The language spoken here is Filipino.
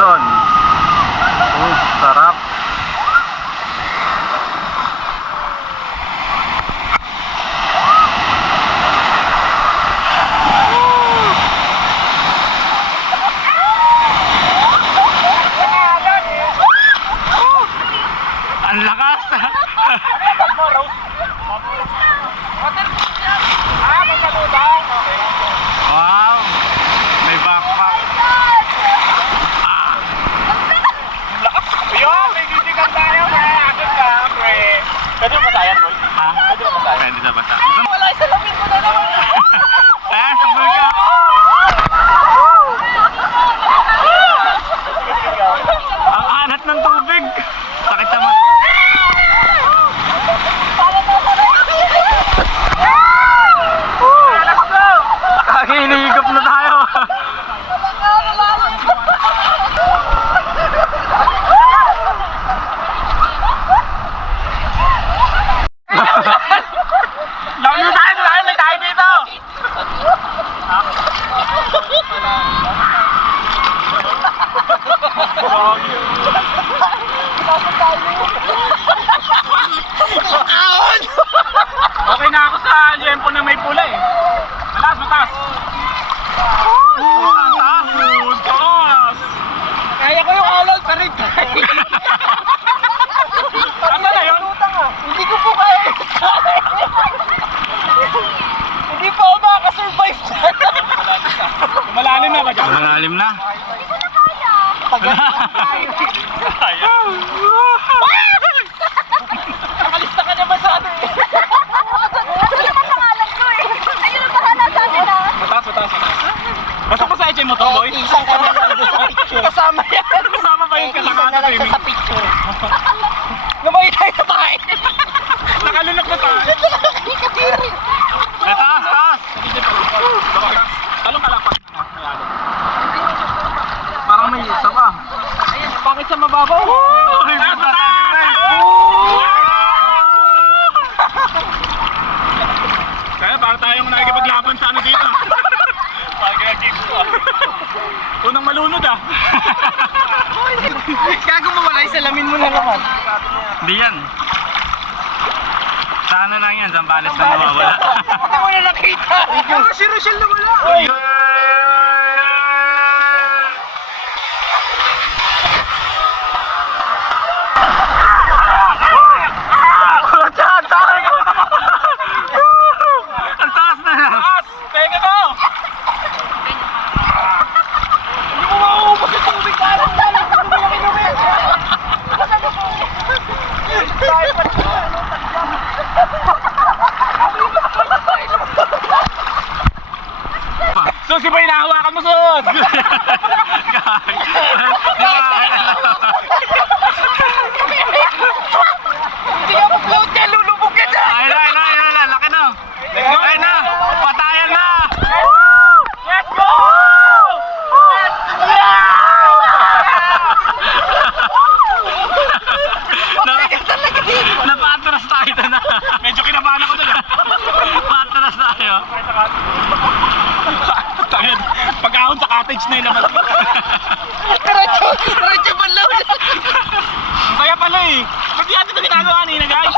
Quezon. Sarap. Ang lakas. Wow. May backpack. Ayun, may gigigan tayo. Agad ka, pre. Pwede mo basayan, boy? Ha? Pwede mo basayan? Pwede na basa. Wala, salamin mo na naman. Sabay ka. Ang anat ng tubig. Sakit sa mata. Hinihigop na tayo. Laki na tayo, may tayo dito. Okay na ako sa yempo na may pula eh. Malas, matas. Taas. Kaya ko yung alon pa rin. Ano na yun? Hindi ko po kaya. Hindi po ako makakasurvive dyan. Malalim na ba dyan? Malalim na. Hindi ko na kaya. Kaya. Nakalista ka naman sa ano eh. Wala naman pangalan ko eh. Ayun ang bahala sa atin ah. Matas. Basta pa sa HM mo to, boy? Isang ka na lang sa picture. Kasama yan. Kasama ba yung Isang kasama na sa lang siya swimming? sa picture. Lumay tayo sa bahay. Nakalunok na tayo. Taas. Talong ka lang pag Parang may isa pa. Ayun, bakit sa mababaw? Kaya para tayong nakikipaglaban sa ano dito. Para kaya-gigs ko. Unang malunod ah. Gago mo wala, salamin mo na naman. Di yan. Sana lang yan, Zambales na mawawala. Hindi mo na nakita. Si Rochelle na wala. Ang taas na yan. Taas! Pega ko! Hindi mo mauubos yung tubig ka lang. Ano mo yung inumin? Sus, iba hinahawakan mo, Sus! Hindi ka mag-float ka, lulubog ka dyan. Ayun na. Laki na. Ayun na. Patayan na. Let's go! Napatras tayo na. Medyo kinabahan ako doon. Patras tayo. Pag-ahon sa cottage na yun naman. Diretso balaw. Ang saya pala eh. Ba't di natin ito ginagawa nila, guys?